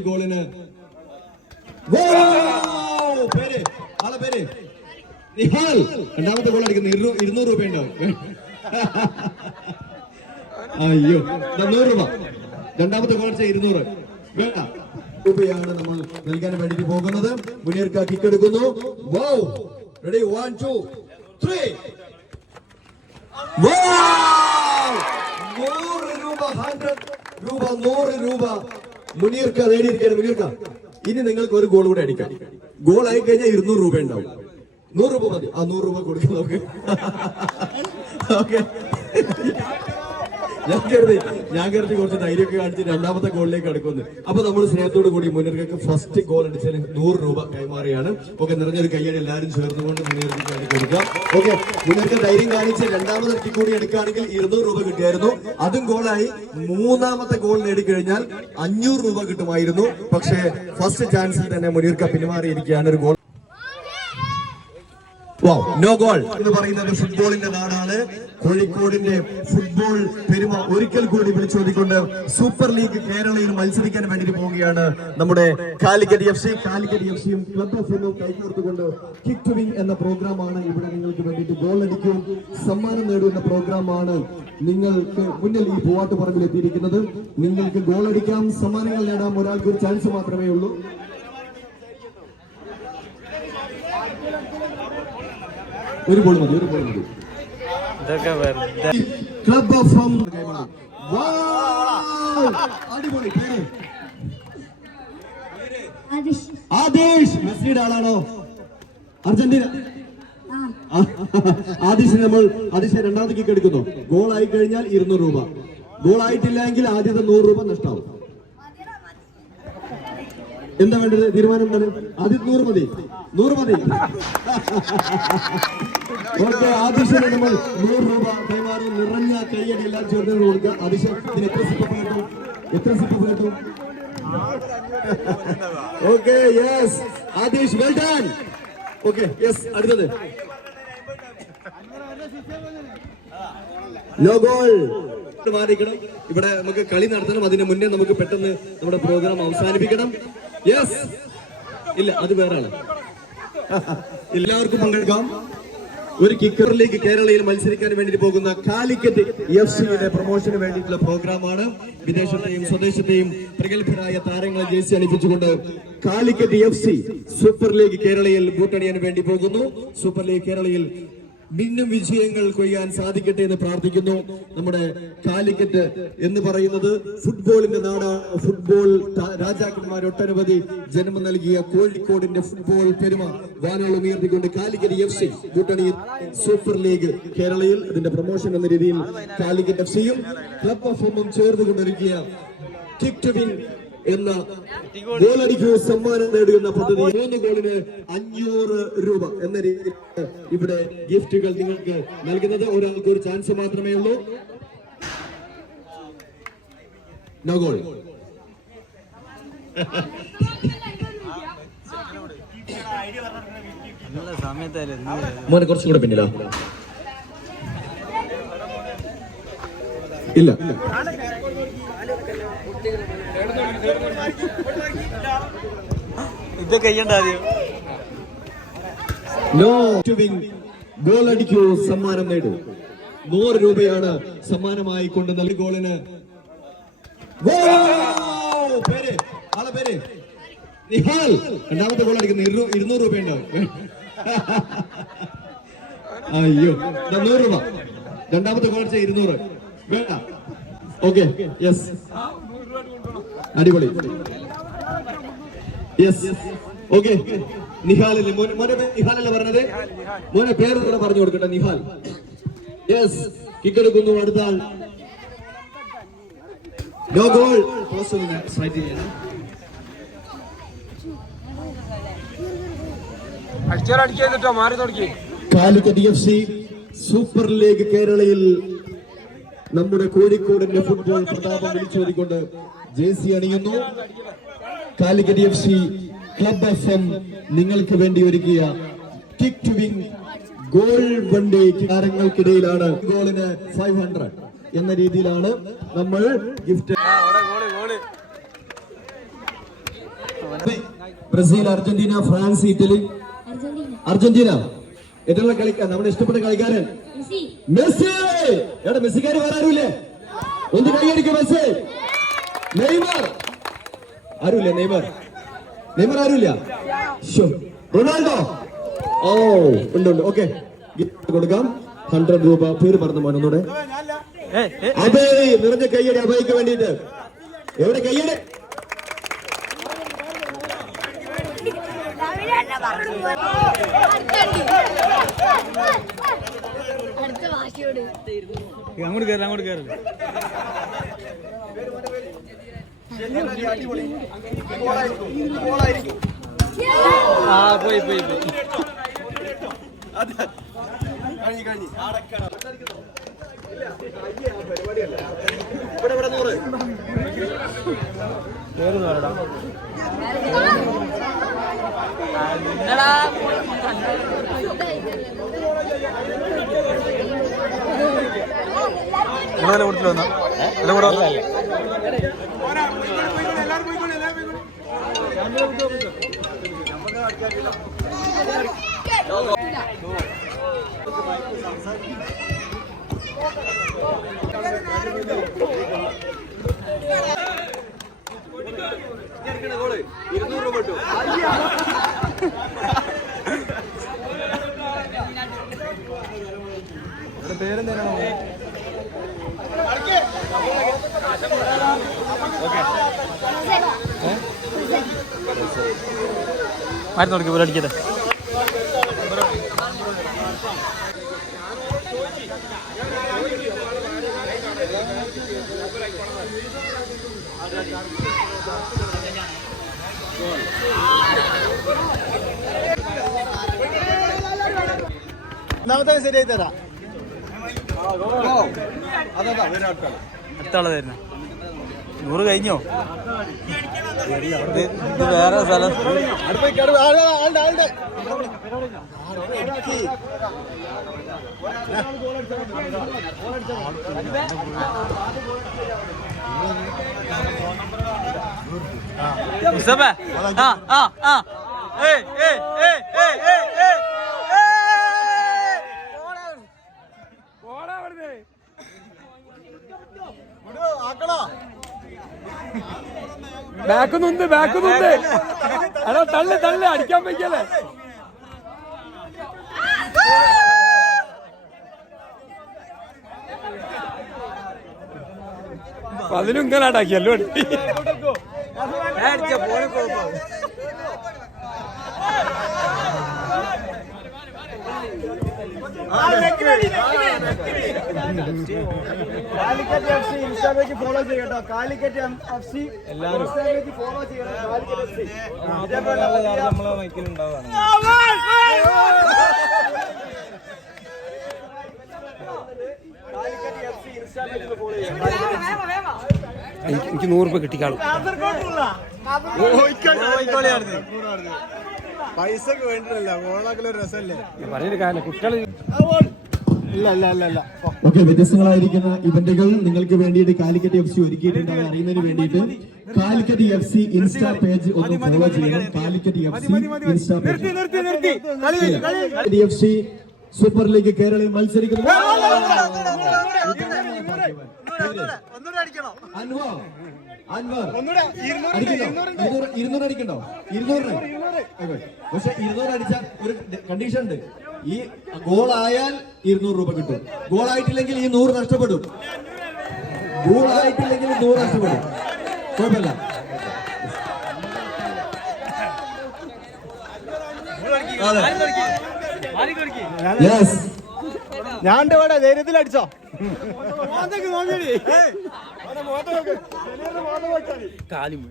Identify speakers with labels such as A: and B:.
A: ഗോളിന്! പേര് ആളെ പേര്. നിഹാൽ. രണ്ടാമത്തെ ഗോൾ അടിക്കുന്ന ഇരു- ഇരുന്നൂറ് രൂപ ഉണ്ടാവും അയ്യോ നൂറ് രൂപ. രണ്ടാമത്തെ ഗോൾ അടിച്ച ഇരുന്നൂറ്. വേണ്ട. രൂപയാണ് നമ്മൾ നൽകാൻ വേണ്ടിട്ട് പോകുന്നത്. മുനീർക്ക കിക്കെടുക്കുന്നു wow! Ready one two three നൂറ് രൂപ ഹൺഡ്രഡ് രൂപ നൂറ് രൂപ. മുനീർക്ക ഇരിക്കണം മുനീർക്ക. ഇനി നിങ്ങൾക്ക് ഒരു ഗോൾ കൂടെ അടിക്കാം. ഗോൾ ആയി കഴിഞ്ഞാൽ ഇരുന്നൂറ് രൂപ ഉണ്ടാവും. നൂറ് രൂപ മതി. ആ നൂറ് രൂപ കൊടുക്കും നമുക്ക്. ഓക്കെ ഞാൻ കരുതി ഞാൻ കരുതി കുറച്ച് ധൈര്യമൊക്കെ കാണിച്ച് രണ്ടാമത്തെ ഗോളിലേക്ക് അടുക്കുന്നു. അപ്പൊ നമ്മൾ സ്നേഹത്തോട് കൂടി മുന്നേർക്ക് ഫസ്റ്റ് ഗോൾ അടിച്ചതിന് നൂറ് രൂപ കൈമാറിയാണ് ഓക്കെ നിറഞ്ഞൊരു കയ്യടി എല്ലാവരും ചേർന്നുകൊണ്ട് മുന്നേർക്ക് വേണ്ടി കൊടുക്കാം. ഓക്കെ മുന്നേർക്ക് ധൈര്യം കാണിച്ച് രണ്ടാമത് ഇരട്ടി കൂടി എടുക്കുകയാണെങ്കിൽ ഇരുന്നൂറ് രൂപ കിട്ടിയായിരുന്നു. അതും ഗോളായി മൂന്നാമത്തെ ഗോൾ നേടിക്കഴിഞ്ഞാൽ അഞ്ഞൂറ് രൂപ കിട്ടുമായിരുന്നു. പക്ഷേ ഫസ്റ്റ് ചാൻസിൽ തന്നെ മുനീർക്ക പിന്മാറിയിരിക്കുകയാണ് ഒരു ഗോൾ നോ ഗോൾ എന്ന് പറയുന്നത് ഫുട്ബോളിന്റെ നാടാണ് കോഴിക്കോടിന്റെ ഫുട്ബോൾ പെരുമ ഒരിക്കൽ കൂടി വിളിച്ചോതിക്കൊണ്ട് സൂപ്പർ ലീഗ് കേരളയിൽ മത്സരിക്കാൻ വേണ്ടി പോവുകയാണ് നമ്മുടെ Calicut F C Calicut F സിയും ക്ലബ് എഫ് എന്നും കൈകോർത്തുകൊണ്ട് കിക്ക് ടു വിൻ എന്ന പ്രോഗ്രാമാണ് ഇവിടെ നിങ്ങൾക്ക് വേണ്ടിയിട്ട് ഗോൾ അടിക്കും. സമ്മാനം നേടുന്ന പ്രോഗ്രാമാണ് നിങ്ങൾക്ക് മുന്നിൽ ഈ പൂവാട്ടുപറമ്പിൽ എത്തിയിരിക്കുന്നത്. നിങ്ങൾക്ക് ഗോൾ അടിക്കാം. സമ്മാനങ്ങൾ നേടാം ഒരാൾക്ക് ഒരു ചാൻസ് മാത്രമേ ഉള്ളൂ. ഒരു ഗോൾ മതി ഒരു ഗോൾ മതി.
B: ഇതൊക്കെ വെറുതെ.
A: ക്ലബ് ഓഫ് ഫ്രം അടിപൊളി പേര്. ആദിഷ്. ആദേശ് മെസ്സിയുടെ ആളാണോ? അർജന്റീന. ആ. ആദിശ് നമ്മൾ ആദിശ് രണ്ടാമത്തെ കിക്ക് എടുക്കുന്നു. ഗോൾ ആയി കഴിഞ്ഞാൽ ഇരുന്നൂറ് രൂപ. ഗോൾ ആയിട്ടില്ല എങ്കിൽ ആദ്യത്തെ നൂറ് രൂപ നഷ്ടമാവും എന്താ വേണ്ടത്? തീരുമാനം ആദ്യം നൂറ് മതി. നൂറ് മതി. ആദിശന് നമ്മൾ നൂറ് രൂപ കൈമാറി നിറഞ്ഞ കൈയടി എല്ലാം ചേർന്ന് കൊടുക്കുക. ആദിശ ഇതിന് എത്ര സിപ്പ് കേട്ടു എത്ര സിപ്പ് കേട്ടു okay yes Adish well okay yes അടുത്തത്. മാറിക്കണം. ഇവിടെ നമുക്ക് കളി നടത്തണം. അതിന് മുന്നേ നമുക്ക് പെട്ടെന്ന് നമ്മുടെ പ്രോഗ്രാം അവസാനിപ്പിക്കണം. യെസ് ഇല്ല അത് വേറാണ് എല്ലാവർക്കും പങ്കെടുക്കാം. ഒരു കിക്കറിലേക്ക് കേരളയിൽ മത്സരിക്കാൻ വേണ്ടി പോകുന്ന കാലിക്കറ്റ് എഫ് സിയുടെ പ്രൊമോഷന് വേണ്ടിയിട്ടുള്ള പ്രോഗ്രാമാണ്. വിദേശത്തെയും സ്വദേശത്തെയും പ്രഗത്ഭരായ താരങ്ങളെ jersey അണിപ്പിച്ചുകൊണ്ട് Calicut F C super league കേരളയിൽ ബൂട്ടണിയാൻ വേണ്ടി പോകുന്നു. സൂപ്പർ ലീഗ് കേരളയിൽ മിന്നും വിജയങ്ങൾ കൊയ്യാൻ സാധിക്കട്ടെ എന്ന് പ്രാർത്ഥിക്കുന്നു. നമ്മുടെ കാലിക്കറ്റ് എന്ന് പറയുന്നത് ഫുട്ബോളിന്റെ നാടാണ് ഫുട്ബോൾ രാജാക്കന്മാർ ഒട്ടനവധി ജന്മം നൽകിയ കോഴിക്കോടിന്റെ ഫുട്ബോൾ പെരുമ വാനോളം ഉയർത്തിക്കൊണ്ട് കാലിക്കറ്റ് എഫ് സി കൂട്ടണി സൂപ്പർ ലീഗ് കേരളയിൽ അതിന്റെ പ്രൊമോഷൻ എന്ന രീതിയിൽ കാലിക്കറ്റ് എഫ് സിയും ക്ലബ് ഓഫ് എമ്മും ചേർന്നുകൊണ്ടിരിക്കുക കിക്ക് ടു വിൻ എന്ന ഗോളടിക്കൂ സമ്മാനം നേടുന്ന പദ്ധതി മൂന്ന് ഗോളിന് അഞ്ഞൂറ് രൂപ എന്ന രീതിയിൽ ഇവിടെ ഗിഫ്റ്റുകൾ നിങ്ങൾക്ക് നൽകുന്നത്. ഒരാൾക്ക് ഒരു ചാൻസ് മാത്രമേ ഉള്ളൂ. നോ ഗോൾ മോനെ കുറച്ചും കൂടെ ഇല്ല.
B: ഇത് കഴിയണ്ട ആദ്യം.
A: നോ ടു ഗോൾ അടിക്കൂ സമ്മാനം നേടൂ. നൂറ് രൂപയാണ് സമ്മാനമായി കൊണ്ട് നൽകി ഗോളിന്. രണ്ടാമത്തെ ഇരു- ഇരുന്നൂറ് രൂപ ഉണ്ടാവും അയ്യോ നൂറ് രൂപ. രണ്ടാമത്തെ ഗോൾ അടിച്ച ഇരുന്നൂറ്. വേണ്ട. ഓക്കെ. യെസ് അടിപൊളി. Yes okay. നിഹാലല്ലേ? മോനെ നിഹാലല്ലേ പറഞ്ഞത്? മോനെ പേര് കൂടെ പറഞ്ഞു കൊടുക്കട്ടെ നിഹാൽ. യെസ് കിക്കെടുക്കുന്നു അടുത്ത ആൾ. നോ ഗോൾ സ്ട്രൈറ്റ് ചെയ്യണം Calicut F C super league കേരളയിൽ നമ്മുടെ കോഴിക്കോടിന്റെ ഫുട്ബോൾ പ്രതാപം വിളിച്ചോതിക്കൊണ്ട് ജേസി അണിയുന്നു. Calicut F C club F M നിങ്ങൾക്ക് വേണ്ടി ഒരുക്കിയ കിക്ക് ടു വിൻ ഗോൾ വണ്ടി താരങ്ങൾക്കിടയിലാണ് ഗോളിന് ഫൈവ് ഹൺഡ്രഡ് എന്ന രീതിയിലാണ് നമ്മൾ gift Brazil Argentina France Italy. Argentina. ഏറ്റവും കളിക്കാൻ നമ്മുടെ ഇഷ്ടപ്പെട്ട കളിക്കാരൻ. മെസ്സി. എടാ മെസ്സിക്കാര് വേറെ ആരുമില്ലേ? ഒന്ന് കൈയടിക്കും മെസ്സി. നെയ്മർ. ആരുമില്ല നെയ്മർ? നെയ്മർ ആരുമില്ല. റൊണാൾഡോ? ഓ ഉണ്ട് ഉണ്ട്. ഓക്കെ. കൊടുക്കാം. ഹൺഡ്രഡ് രൂപ. പേര് പറഞ്ഞു മോൻ ഒന്നുകൂടെ. അതെ നിറഞ്ഞ കയ്യടി അഭയക്ക് വേണ്ടിയിട്ട്. എവിടെ കയ്യടി? അങ്ങോട്ട് കയറി അങ്ങോട്ട് കയറി.
B: ആ പോയി പോയി പോയി.
A: പേര് പറയടാ നിങ്ങളെ കൂട്ടത്തിൽ വന്ന എല്ലാം കൂടെ വന്നല്ലേ
B: മാറ്റി തുടക്കി പോലെ അടിക്കട്ടെ.
A: ഒന്നാമത്തെ ശരിയായി തരാം.
B: അടുത്ത ആളെ തരുന്ന. നൂറ് കഴിഞ്ഞോ? ഇത് വേറെ സ്ഥലം. ആളുടെ മുസ്തഫ ആ ആ ആ. ഏയ് ഏയ് ഏയ് ഏയ് ഏയ് ഏയ്
A: ബാക്ക് നിന്ന് ബാക്ക് തള്ളി തള്ളി അടിക്കാൻ പറ്റിയല്ലേ അതിലും ഇങ്ങനെ അടാക്കിയല്ലോ കാലിക്കറ്റ് എഫ് സി ഇൻസ്റ്റാഗ്രാമിലേക്ക് ഫോളോ ചെയ്യട്ടോ. കാലിക്കറ്റ് എഫ് സി ഇൻസ്റ്റാഗ്രാമിലേക്ക് ഫോളോ ചെയ്യണം. Calicut F C. നമ്മളെ മൈക്കിലുണ്ടാവാണ് കാലിക്കറ്റ് എഫ് സി ഇൻസ്റ്റാഗ്രാമിലേക്ക് ഫോളോ ചെയ്യണം. എനിക്ക് നൂറ് രൂപ കിട്ടിക്കാളും. പൈസക്ക് വേണ്ടിട്ടല്ല ഓണാക്കല രസമല്ലേ? ഇല്ല ഓക്കെ വ്യത്യസ്തങ്ങളായിരിക്കുന്ന ഇവന്റുകൾ നിങ്ങൾക്ക് വേണ്ടിയിട്ട് കാലിക്കറ്റ് എഫ് സി ഒരുക്കിയിട്ടുണ്ടെന്ന് അറിയുന്നതിന് വേണ്ടിയിട്ട് Calicut F C insta page ഒന്ന് ഫോളോ ചെയ്യണം. Calicut F C insta page. Calicut F C super league കേരളയിൽ മത്സരിക്കുന്നു. അൻവർ. അൻവർ. ഇരുന്നൂറ് അടിക്കണ്ടോ? ഇരുന്നൂറ് ഇരുന്നൂറ് അടിക്കണ്ടോ? ഇരുന്നൂറിന്. പക്ഷെ ഇരുന്നൂറ് അടിച്ച ഒരു കണ്ടീഷൻ ഉണ്ട്. ഈ ഗോൾ ആയാൽ ഇരുന്നൂറ് രൂപ കിട്ടും. ഗോൾ ആയിട്ടില്ലെങ്കിൽ ഈ നൂറ് നഷ്ടപ്പെടും. ഗോൾ ആയിട്ടില്ലെങ്കിൽ നൂറ് നഷ്ടപ്പെടും. കുഴപ്പമില്ല. യെസ് ഞാൻ ധൈര്യത്തിൽ അടിച്ചോ കാലും